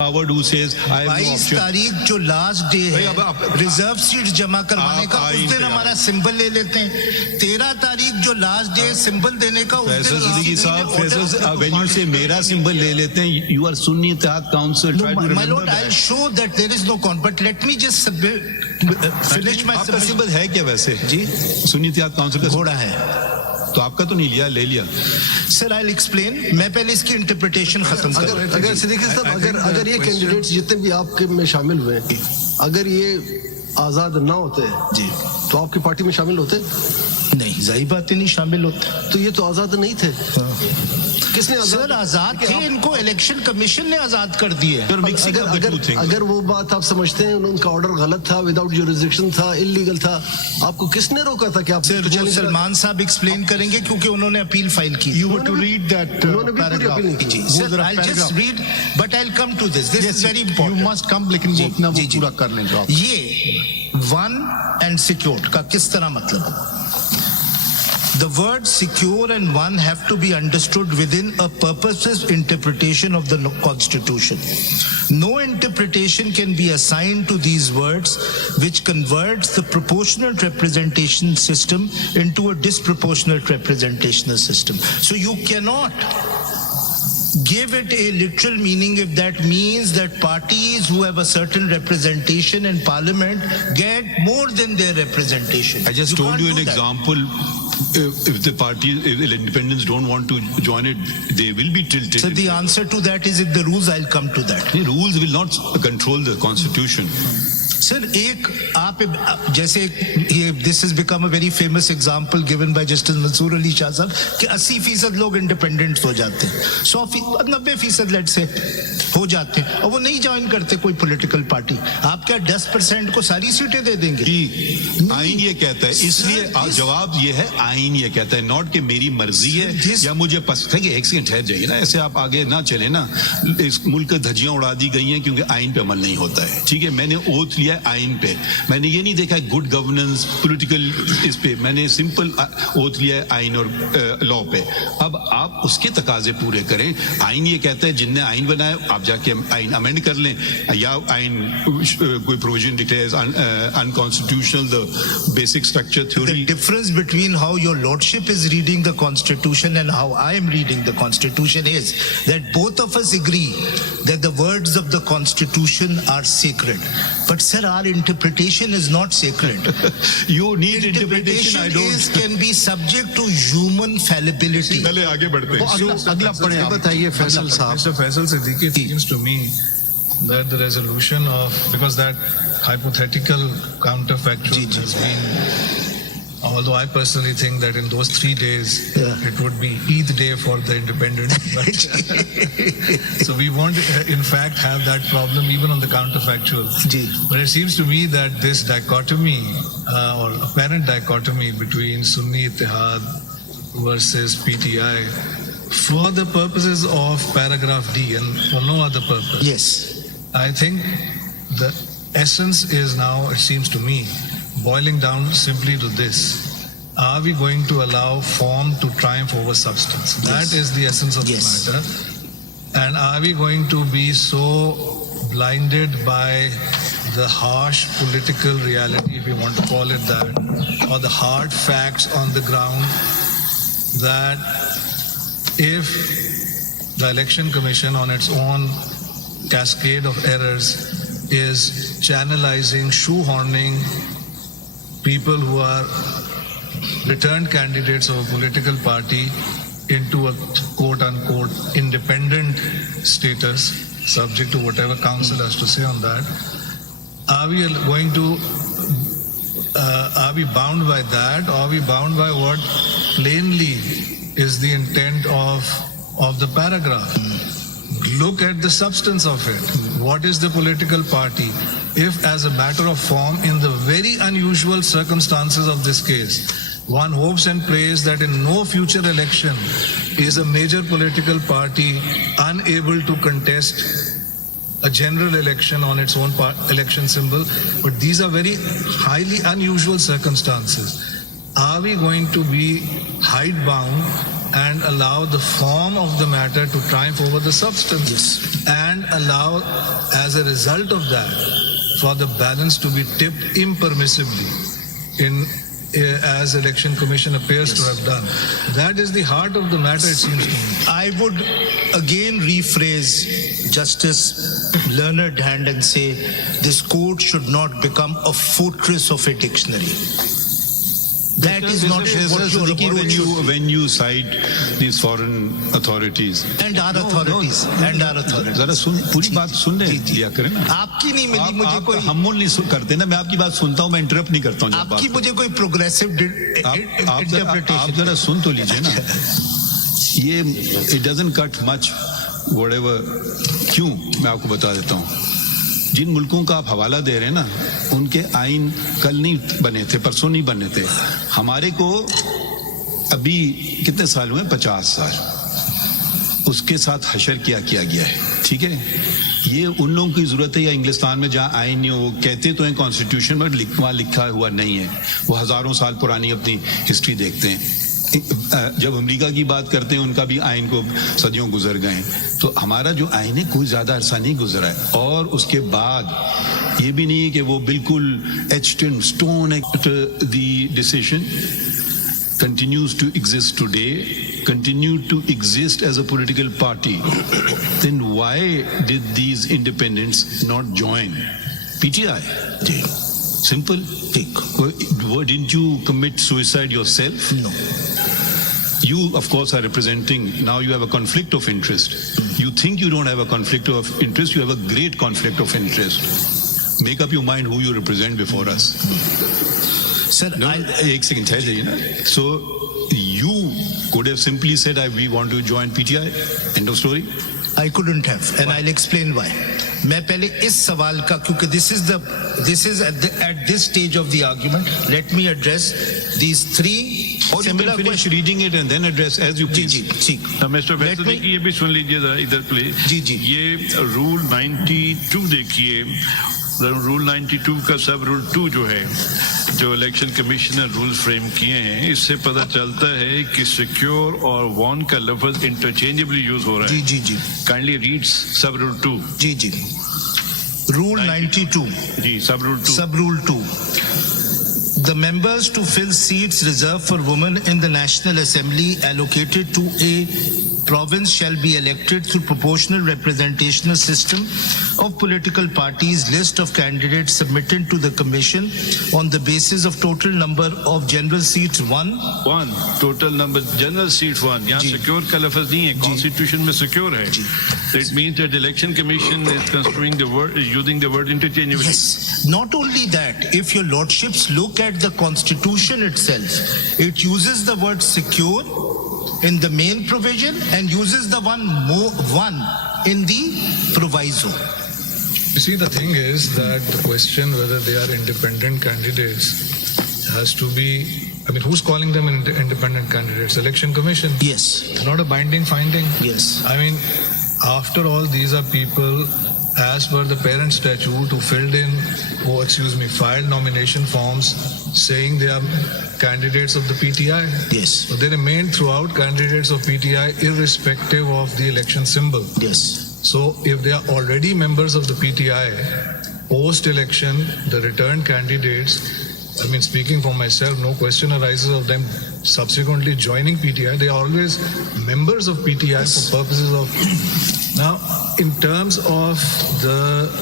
Howard who says I have no 22 option. तारीख जो last day है रिजर्व सीट जमा करवाने का, उस दिन हमारा सिंबल ले लेते हैं। 13 तारीख जो लास्ट डे सिंबल देने का, उस फैसल दिन सिद्दीकी साहब, फैसल when you say मेरा सिंबल ले लेते हैं, you are Sunni Ittihad Council. Try to my remember lord, I'll that. show that there is no con, but let me just finish my आपका सिंबल है क्या वैसे? जी, सुन्नी इत्तेहाद काउंसिल का घोड़ा है। तो आपका तो नहीं लिया, ले लिया। सर आई एक्सप्लेन, मैं पहले इसकी इंटरप्रिटेशन खत्म करूं। अगर सिद्दीकी साहब, अगर ये कैंडिडेट्स जितने भी आपके में शामिल हुए, अगर ये आजाद ना होते जी तो आपकी पार्टी में शामिल होते? नहीं, जाहिर बात ही नहीं शामिल होते। तो ये तो आजाद नहीं थे। किसने सर आजाद थे, इनको इलेक्शन कमीशन ने आजाद कर दिए। अगर वो बात आप समझते हैं उनका ऑर्डर गलत था, विदाउट जुरिसडिक्शन था, इलीगल था, आपको किसने रोका था कि आप? सर वो सलमान साहब एक्सप्लेन करेंगे क्योंकि उन्होंने अपील फाइल की। You were to read that paragraph. Sir, I'll just read, but I'll come to this. This is very important. You must come, लेकिन वो अपना वो पूरा कर लेंगे आप। ये वन एंड सिक्योर्ड का किस तरह मतलब है? The words secure and one have to be understood within a purposive interpretation of the Constitution. No interpretation can be assigned to these words which converts the proportional representation system into a disproportionate representational system. So you cannot give it a literal meaning if that means that parties who have a certain representation in parliament get more than their representation. I just told you an example. If the party, if the independents don't want to join it, they will be tilted. So the answer to that is in the rules. I'll come to that. The rules will not control the constitution. Sir एक आप जैसे ये this has become a very famous example given by Justice Mansoor Ali Shah sahab कि 80% लोग independents हो जाते हैं, 90% late से हो जाते हैं और वो नहीं ज्वाइन करते कोई पॉलिटिकल पार्टी। आप क्या 10% को सारी सीटें दे देंगे? आईन ये कहता है, इसलिए जवाब ये है, आईन ये कहता है, नॉट कि मेरी मर्जी है या मुझे पसंद है। कि एक सेकंड ठहर जाइए ना, ऐसे आप आगे ना चले ना। इस मुल्क की धज्जियां उड़ा दी गई हैं क्योंकि आईन पे अमल नहीं होता है। ठीक है, मैंने ओथ लिया आईन पे, मैंने ये नहीं देखा गुड गवर्नेंस पॉलिटिकल इस पे, मैंने सिंपल ओथ लिया है आईन और लॉ पे। अब आप उसके तकाजे पूरे करें। आईन ये कहता है जिनने आईन बनाया आप जाके आईन अमेंड कर लें, या आईन कोई provision declares unconstitutional the basic structure theory. The difference between how your lordship is reading the constitution and how I am reading the constitution is that both of us agree that the words of the constitution are sacred, but sir, our interpretation is not sacred. You need interpretation. I don't. Can be subject to human fallibility. पहले आगे बढ़ते हैं। अगला पढ़े आप। बताइए फैसल साहब। Mr. Faisal Siddiqui, it seems to me that the resolution of, because that hypothetical counterfactual has been, although I personally think that in those 3 days it would be Eid day for the independent, but so we won't in fact have that problem even on the counterfactual. But it seems to me that this dichotomy or apparent dichotomy between Sunni Ittihad versus PTI for the purposes of paragraph D and for no other purpose. Yes. I think the essence is now, it seems to me, boiling down simply to this: are we going to allow form to triumph over substance? That is the essence of the matter. And are we going to be so blinded by the harsh political reality, if you want to call it that, or the hard facts on the ground, that if the Election Commission on its own cascade of errors is channelizing, shoehorning people who are returned candidates of a political party into a quote-unquote independent status, subject to whatever council has to say on that, are we going to, are we bound by that, or are we bound by what plainly is the intent of the paragraph? Look at the substance of it. What is the political party? If as a matter of form, in the very unusual circumstances of this case, one hopes and prays that in no future election is a major political party unable to contest a general election on its own election symbol, but these are very highly unusual circumstances. Are we going to be hidebound and allow the form of the matter to triumph over the substance. Yes. And allow, as a result of that, for the balance to be tipped impermissibly as Election Commission appears to have done. That is the heart of the matter, it seems to me. I would again rephrase Justice Learned Hand and say this court should not become a fortress of a dictionary. That is not what your approach should be. when you cite these foreign authorities And our authorities. And our authorities. जरा सुन पूरी बात सुन लिया करें ना आपकी नहीं मिली मुझे आप कोई हम नहीं करते ना मैं आपकी बात सुनता हूँ मैं इंटरप्ट नहीं करता हूँ जब आपकी बात मुझे कोई प्रोग्रेसिव आप इंटरप्रिटेशन जरा सुन तो लीजिए ना ये it doesn't cut much whatever क्यों मैं आपको बता देता हूँ जिन मुल्कों का आप हवाला दे रहे हैं ना उनके आइन कल नहीं बने थे परसों नहीं बने थे हमारे को अभी कितने साल हुए 50 साल उसके साथ हशर किया गया है ठीक है ये उन लोगों की जरूरत है या इंग्लिस्तान में जहाँ आइन नहीं हो वो कहते तो हैं कॉन्स्टिट्यूशन बट वहाँ लिखा हुआ नहीं है वो हजारों साल पुरानी अपनी हिस्ट्री देखते हैं जब अमेरिका की बात करते हैं उनका भी आइन को सदियों गुजर गए तो हमारा जो आइन है कोई ज्यादा अरसा नहीं गुजरा है और उसके बाद ये भी नहीं है कि वो बिल्कुल etched in stone the decision continues to exist today continue to exist as a political party then why did these independents not join PTI simple didn't you commit suicide yourself No. You, of course, are representing, now you have a conflict of interest. You think you don't have a conflict of interest, you have a great conflict of interest. Make up your mind who you represent before us. Sir, No, एक second, ठहर जाइए ना. So, you could have simply said, we want to join PTI, end of story. I couldn't have, and I'll explain why. मैं पहले इस सवाल का क्योंकि this is at this stage of the argument. Let me address these three Or you similar can finish questions. reading it and then address as you ji please. जी ठीक. Mister Let फैसले me- की ये भी सुन लीजिए जरा इधर please जी, जी। ये rule 92 देखिए रूल 92 का सब रूल 2 जो है जो इलेक्शन कमीशन ने रूल फ्रेम किए हैं इससे पता चलता है कि सिक्योर और वॉन का लफ्ज इंटरचेंजेबली यूज हो रहा जी है जी जी काइंडली रीड्स सब रूल 2 जी जी. Rule 92. जी सब rule 2 Sub Rule 2. The members to fill seats reserved for women in the National Assembly allocated to a province shall be elected through proportional representational system of political parties. List of candidates submitted to the commission on the basis of total number of general seats 1. 1 total number general seat 1 यहाँ जी। Secure का लफ्ज नहीं है constitution में secure है जी। It means that election commission is constructing the word using the word interchangeably Yes. Not only that, if your lordships look at the constitution itself, it uses the word secure in the main provision and uses the one in the proviso. You see, the thing is that the question whether they are independent candidates has to be, I mean, who's calling them independent candidates? Election Commission. Yes. Not a binding finding. Yes. I mean, after all, these are people, as per the parent statute, who filed nomination forms saying they are candidates of the PTI. Yes. So they remain throughout candidates of PTI irrespective of the election symbol. Yes. So if they are already members of the PTI, post-election, the returned candidates, I mean, speaking for myself, no question arises of them subsequently joining PTI. They are always members of PTI for purposes of... Now, in terms of the